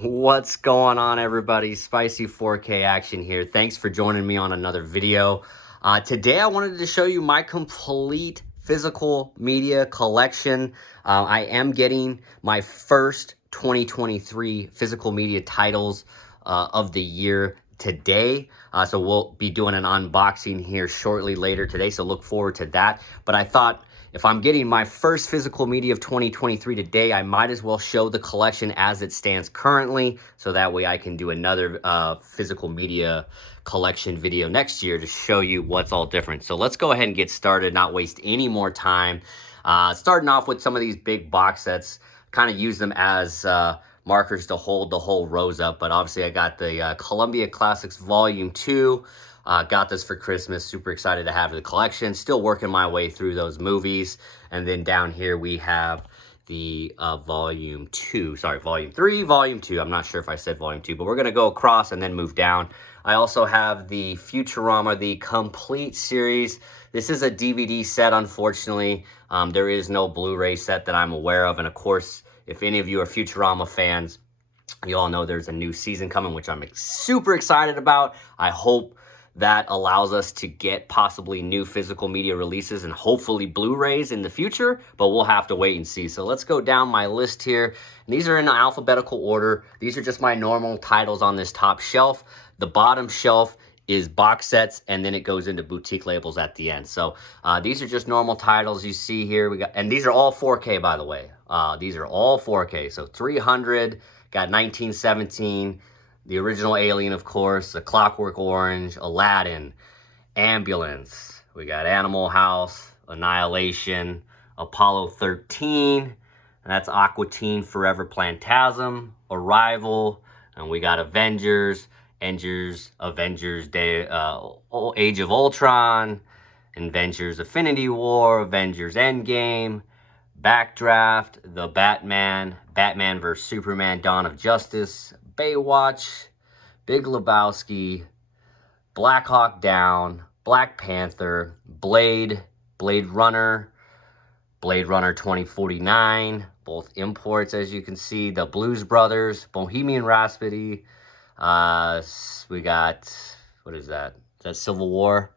What's going on, everybody? Spicy 4K action here. Thanks for joining me on another video. Today I wanted to show you my complete physical media collection. I am getting my first 2023 physical media titles of the year today. So we'll be doing an unboxing here shortly later today, so look forward to that. But I thought, if I'm getting my first physical media of 2023 today, I might as well show the collection as it stands currently, so that way I can do another physical media collection video next year to show you what's all different. So let's go ahead and get started, not waste any more time. Starting off with some of these big box sets, kind of use them as markers to hold the whole rows up, but obviously I got the Columbia Classics Volume 2. Got this for Christmas. Super excited to have the collection. Still working my way through those movies. And then down here we have the Volume 2. Sorry, Volume 3, Volume 2. I'm not sure if I said Volume 2, but we're going to go across and then move down. I also have the Futurama, the complete series. This is a DVD set, unfortunately. There is no Blu-ray set that I'm aware of. And of course, if any of you are Futurama fans, you all know there's a new season coming, which I'm super excited about. I hope that allows us to get possibly new physical media releases and hopefully Blu-rays in the future, but we'll have to wait and see. So let's go down my list here. And these are in alphabetical order. These are just my normal titles on this top shelf. The bottom shelf is box sets, and then it goes into boutique labels at the end. So these are just normal titles you see here. And these are all 4K, by the way. These are all 4K. So 300, got 1917, the original Alien, of course, A Clockwork Orange, Aladdin, Ambulance. We got Animal House, Annihilation, Apollo 13, and that's Aqua Teen Forever Plantasm, Arrival, and we got Avengers Day, Age of Ultron, Avengers Infinity War, Avengers Endgame, Backdraft, The Batman, Batman vs. Superman, Dawn of Justice, Baywatch, Big Lebowski, Black Hawk Down, Black Panther, Blade Runner, Blade Runner 2049, both imports as you can see, The Blues Brothers, Bohemian Rhapsody, we got, what is that? Is that Civil War?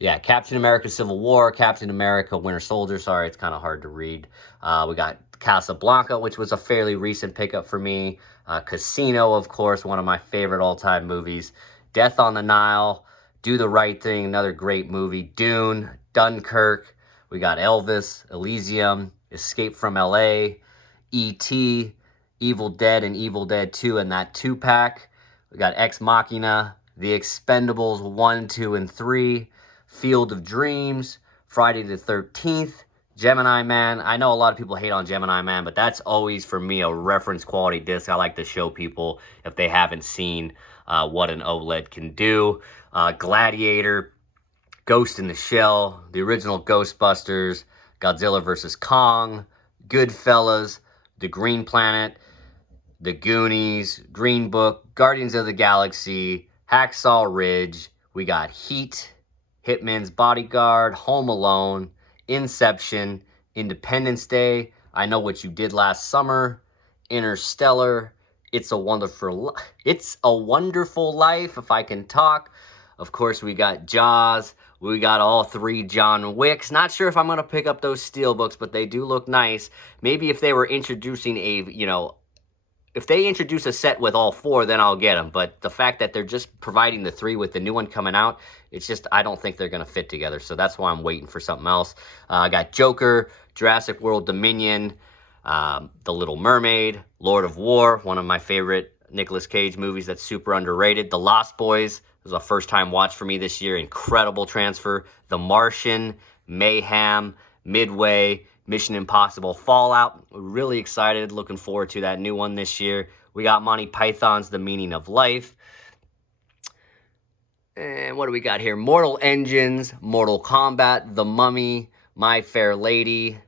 Yeah, Captain America Civil War, Captain America Winter Soldier. Sorry, it's kind of hard to read. We got Casablanca, which was a fairly recent pickup for me. Casino, of course, one of my favorite all-time movies. Death on the Nile, Do the Right Thing, another great movie. Dune, Dunkirk. We got Elvis, Elysium, Escape from L.A., E.T., Evil Dead and Evil Dead 2, and that 2-pack. We got Ex Machina, The Expendables 1, 2, and 3. Field of Dreams, Friday the 13th, Gemini Man. I know a lot of people hate on Gemini Man, but that's always, for me, a reference quality disc. I like to show people, if they haven't seen what an OLED can do. Gladiator, Ghost in the Shell, the original Ghostbusters, Godzilla vs. Kong, Goodfellas, The Green Planet, The Goonies, Green Book, Guardians of the Galaxy, Hacksaw Ridge. We got Heat, Hitman's Bodyguard, Home Alone, Inception, Independence Day, I Know What You Did Last Summer, Interstellar, It's a Wonderful Life, if I can talk. Of course, we got Jaws. We got all 3 John Wicks. Not sure if I'm going to pick up those Steelbooks, but they do look nice. Maybe if they were introducing if they introduce a set with all 4, then I'll get them. But the fact that they're just providing the 3 with the new one coming out, it's just, I don't think they're going to fit together. So that's why I'm waiting for something else. I got Joker, Jurassic World Dominion, The Little Mermaid, Lord of War, one of my favorite Nicolas Cage movies that's super underrated. The Lost Boys, it was a first-time watch for me this year. Incredible transfer. The Martian, Mayhem, Midway, Mission Impossible Fallout. We're really excited, looking forward to that new one this year. We got Monty Python's The Meaning of Life. And what do we got here? Mortal Engines, Mortal Kombat, The Mummy, My Fair Lady,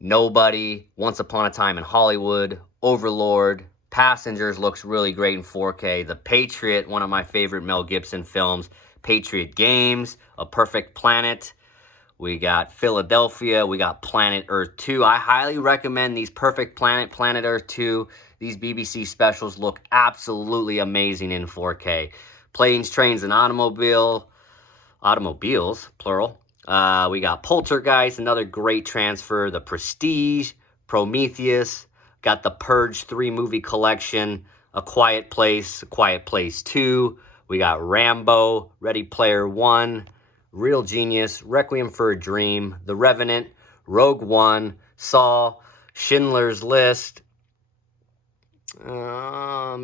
Nobody, Once Upon a Time in Hollywood, Overlord, Passengers looks really great in 4K. The Patriot, one of my favorite Mel Gibson films. Patriot Games, A Perfect Planet. We got Philadelphia. We got Planet Earth 2. I highly recommend these Perfect Planet, Planet Earth 2. These BBC specials look absolutely amazing in 4K. Planes, Trains, and Automobiles, plural. We got Poltergeist, another great transfer. The Prestige, Prometheus. Got the Purge 3 movie collection. A Quiet Place 2. We got Rambo, Ready Player One, Real Genius, Requiem for a Dream, The Revenant, Rogue One, Saw, Schindler's List,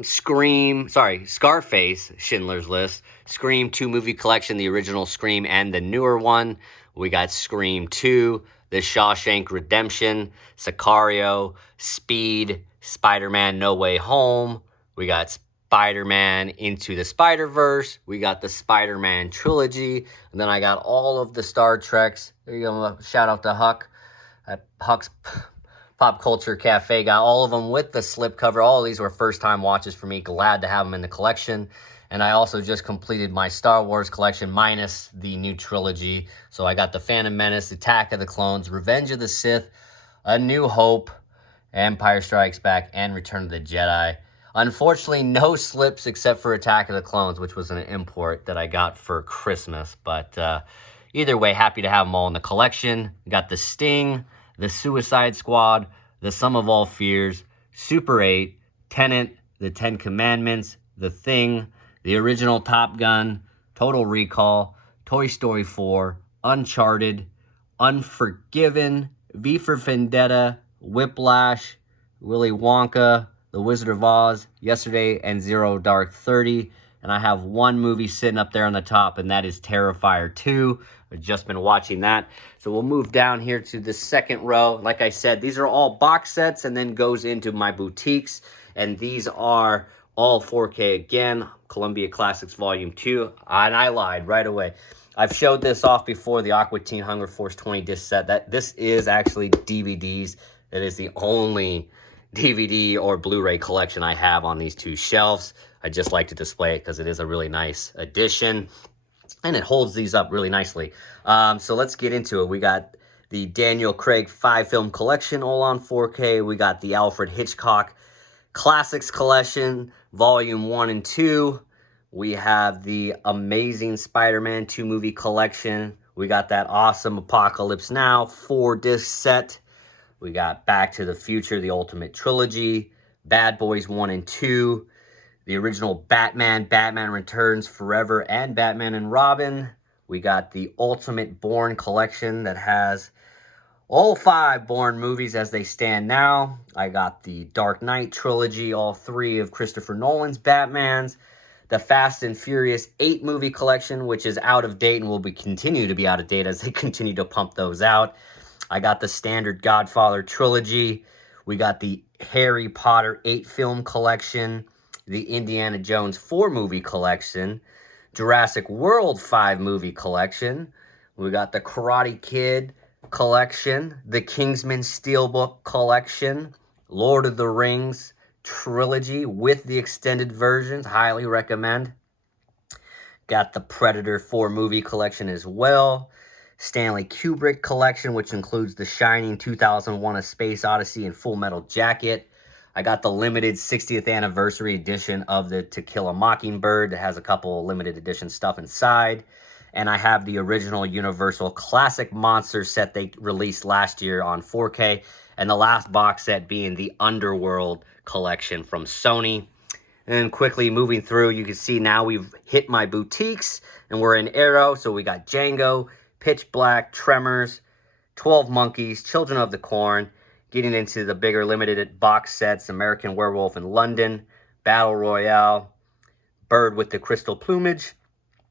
Scarface, Schindler's List, Scream 2 movie collection, the original Scream and the newer one. We got Scream 2, The Shawshank Redemption, Sicario, Speed, Spider-Man No Way Home. We got Spider-Man Into the Spider-Verse. We got the Spider-Man trilogy. And then I got all of the Star Treks. There you go. Shout out to Huck at Huck's Pop Culture Cafe. Got all of them with the slipcover. All of these were first-time watches for me. Glad to have them in the collection. And I also just completed my Star Wars collection minus the new trilogy. So I got the Phantom Menace, Attack of the Clones, Revenge of the Sith, A New Hope, Empire Strikes Back, and Return of the Jedi. Unfortunately, no slips except for Attack of the Clones, which was an import that I got for Christmas. But either way, happy to have them all in the collection. We got the Sting, the Suicide Squad, the Sum of All Fears, Super 8, Tenet, the Ten Commandments, The Thing, the original Top Gun, Total Recall, Toy Story 4, Uncharted, Unforgiven, V for Vendetta, Whiplash, Willy Wonka, The Wizard of Oz, Yesterday, and Zero Dark 30. And I have one movie sitting up there on the top, and that is Terrifier 2. I've just been watching that. So we'll move down here to the second row. Like I said, these are all box sets and then goes into my boutiques. And these are all 4K again. Columbia Classics Volume 2. And I lied right away. I've showed this off before, the Aqua Teen Hunger Force 20 disc set. This is actually DVDs. It is the only DVD or Blu-ray collection I have on these two shelves. I just like to display it because it is a really nice addition. And it holds these up really nicely. So let's get into it. We got the Daniel Craig 5-film collection all on 4K. We got the Alfred Hitchcock Classics Collection, Volume 1 and 2. We have the Amazing Spider-Man 2 movie collection. We got that awesome Apocalypse Now 4-disc set. We got Back to the Future, the Ultimate Trilogy, Bad Boys 1 and 2, the original Batman, Batman Returns Forever, and Batman and Robin. We got the Ultimate Bourne collection that has all 5 Bourne movies as they stand now. I got the Dark Knight trilogy, all 3 of Christopher Nolan's Batmans. The Fast and Furious 8 movie collection, which is out of date and will continue to be out of date as they continue to pump those out. I got the standard Godfather trilogy. We got the Harry Potter 8-film collection, the Indiana Jones 4 movie collection, Jurassic World 5 movie collection. We got the Karate Kid collection, the Kingsman Steelbook collection, Lord of the Rings trilogy with the extended versions. Highly recommend. Got the Predator 4 movie collection as well. Stanley Kubrick collection, which includes The Shining, 2001: A Space Odyssey, and Full Metal Jacket. I got the limited 60th anniversary edition of the To Kill a Mockingbird that has a couple limited edition stuff inside. And I have the original Universal Classic Monster set they released last year on 4K. And the last box set being the Underworld collection from Sony. And quickly moving through, you can see now we've hit my boutiques and we're in Arrow. So we got Django, Pitch Black, Tremors, 12 Monkeys, Children of the Corn, getting into the bigger limited box sets, American Werewolf in London, Battle Royale, Bird with the Crystal Plumage,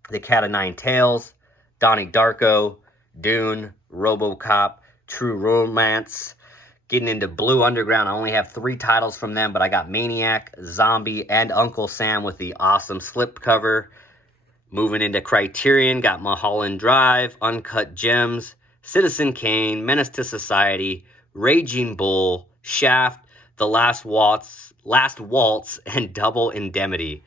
The Cat of Nine Tails, Donnie Darko, Dune, RoboCop, True Romance. Getting into Blue Underground, I only have 3 titles from them, but I got Maniac, Zombie, and Uncle Sam with the awesome slipcover. Moving into Criterion, got Mulholland Drive, Uncut Gems, Citizen Kane, Menace to Society, Raging Bull, Shaft, The Last Waltz, and Double Indemnity.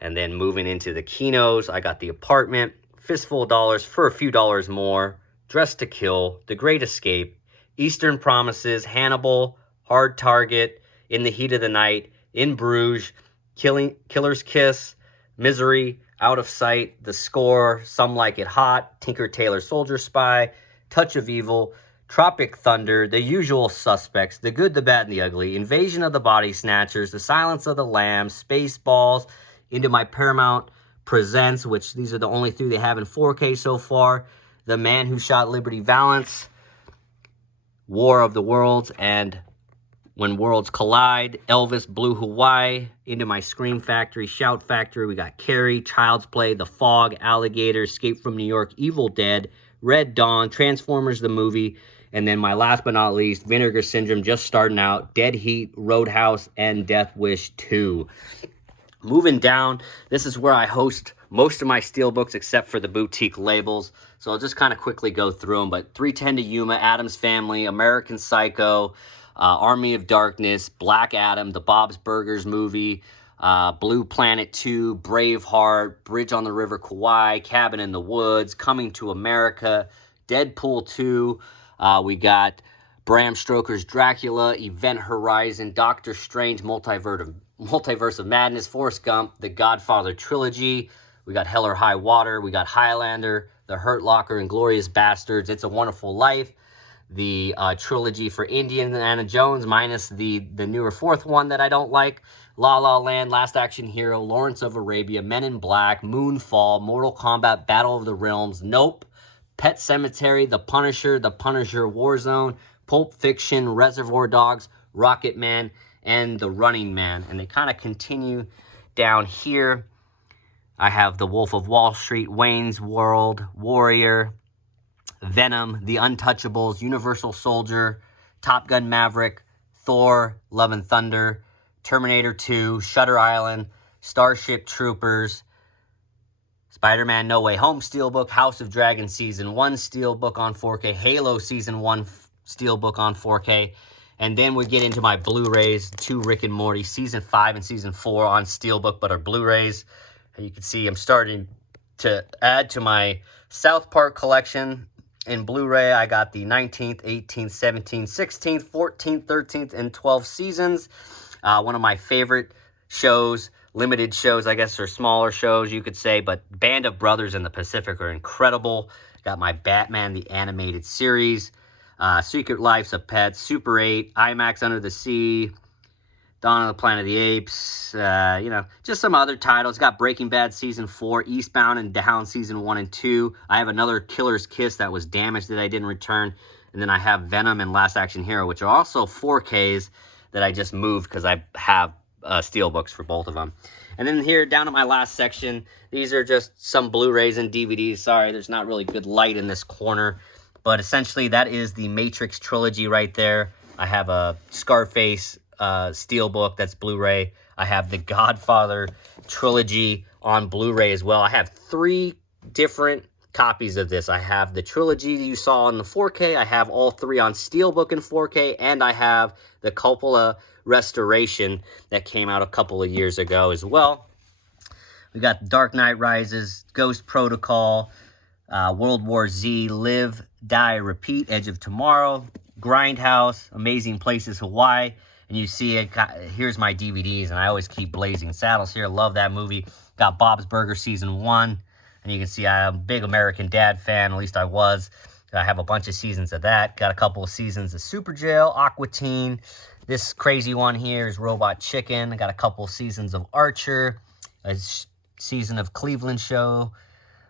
And then moving into the Kinos, I got The Apartment, Fistful of Dollars for a Few Dollars More, Dressed to Kill, The Great Escape, Eastern Promises, Hannibal, Hard Target, In the Heat of the Night, In Bruges, Killer's Kiss, Misery, Out of Sight, The Score, Some Like It Hot, Tinker Tailor Soldier Spy, Touch of Evil, Tropic Thunder, The Usual Suspects, The Good, the Bad, and the Ugly, Invasion of the Body Snatchers, The Silence of the Lambs, Spaceballs, Into My Paramount Presents, which these are the only 3 they have in 4K so far, The Man Who Shot Liberty Valance, War of the Worlds, and When Worlds Collide, Elvis, Blue Hawaii, Into My Scream Factory, Shout Factory. We got Carrie, Child's Play, The Fog, Alligator, Escape from New York, Evil Dead, Red Dawn, Transformers the Movie, and then my last but not least, Vinegar Syndrome, just starting out, Dead Heat, Roadhouse, and Death Wish 2. Moving down, this is where I host most of my Steelbooks except for the boutique labels. So I'll just kind of quickly go through them. But 310 to Yuma, Addams Family, American Psycho, Army of Darkness, Black Adam, The Bob's Burgers Movie, Blue Planet 2, Braveheart, Bridge on the River Kwai, Cabin in the Woods, Coming to America, Deadpool 2. We got Bram Stoker's Dracula, Event Horizon, Doctor Strange, Multiverse of Madness, Forrest Gump, The Godfather Trilogy. We got Hell or High Water. We got Highlander, The Hurt Locker, Inglourious Bastards, It's a Wonderful Life. The trilogy for Indiana Jones, minus the newer 4th one that I don't like. La La Land, Last Action Hero, Lawrence of Arabia, Men in Black, Moonfall, Mortal Kombat, Battle of the Realms, Nope, Pet Sematary, The Punisher Warzone, Pulp Fiction, Reservoir Dogs, Rocket Man, and The Running Man. And they kind of continue down here. I have The Wolf of Wall Street, Wayne's World, Warrior, Venom, The Untouchables, Universal Soldier, Top Gun Maverick, Thor, Love and Thunder, Terminator 2, Shutter Island, Starship Troopers, Spider-Man No Way Home Steelbook, House of Dragons Season 1 Steelbook on 4K, Halo Season 1 Steelbook on 4K, and then we get into my Blu-rays, 2 Rick and Morty, Season 5 and Season 4 on Steelbook, but are Blu-rays. And you can see I'm starting to add to my South Park collection. In Blu-ray, I got the 19th, 18th, 17th, 16th, 14th, 13th, and 12th seasons. One of my favorite shows, limited shows, I guess, or smaller shows, you could say, but Band of Brothers in the Pacific are incredible. Got my Batman, the animated series, Secret Lives of Pets, Super 8, IMAX Under the Sea, Dawn of the Planet of the Apes, just some other titles. Got Breaking Bad Season 4, Eastbound and Down Season 1 and 2. I have another Killer's Kiss that was damaged that I didn't return. And then I have Venom and Last Action Hero, which are also 4Ks that I just moved because I have Steelbooks for both of them. And then here, down at my last section, these are just some Blu-rays and DVDs. Sorry, there's not really good light in this corner. But essentially, that is the Matrix trilogy right there. I have a Scarface Steelbook, that's Blu-ray. I have the Godfather trilogy on Blu-ray as well. I have 3 different copies of this. I have the trilogy you saw on the 4K. I have all 3 on Steelbook in 4K, and I have the Coppola restoration that came out a couple of years ago as well. We got Dark Knight Rises, Ghost Protocol, World War Z, Live, Die, Repeat, Edge of Tomorrow, Grindhouse, Amazing Places, Hawaii. And you see it, here's my DVDs, and I always keep Blazing Saddles here. Love that movie. Got Bob's Burger Season 1. And you can see I'm a big American Dad fan, at least I was. I have a bunch of seasons of that. Got a couple of seasons of Super Jail, Aqua Teen. This crazy one here is Robot Chicken. I got a couple of seasons of Archer. A season of Cleveland Show.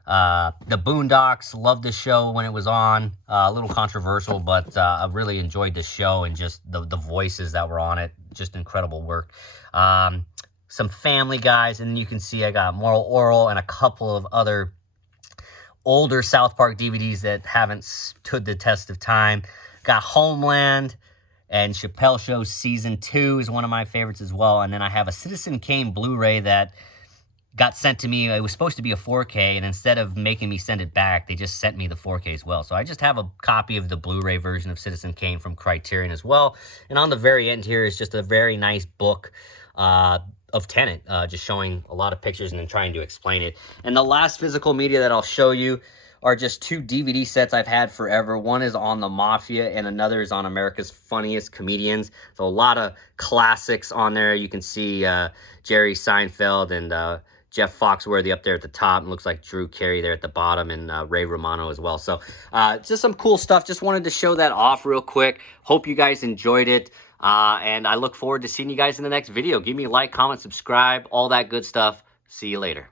The Boondocks, loved the show when it was on. A little controversial, but I really enjoyed the show and just the voices that were on it. Just incredible work. Some Family Guys, and you can see I got Moral Oral and a couple of other older South Park DVDs that haven't stood the test of time. Got Homeland and Chappelle Show Season 2 is one of my favorites as well. And then I have a Citizen Kane Blu-ray that got sent to me. It was supposed to be a 4K, and instead of making me send it back, they just sent me the 4K as well. So I just have a copy of the Blu-ray version of Citizen Kane from Criterion as well. And on the very end here is just a very nice book of Tenet, just showing a lot of pictures and then trying to explain it. And the last physical media that I'll show you are just two DVD sets I've had forever. One is on the Mafia and another is on America's Funniest Comedians. So a lot of classics on there. You can see Jerry Seinfeld and Jeff Foxworthy up there at the top. It looks like Drew Carey there at the bottom, and Ray Romano as well. So just some cool stuff. Just wanted to show that off real quick. Hope you guys enjoyed it. And I look forward to seeing you guys in the next video. Give me a like, comment, subscribe, all that good stuff. See you later.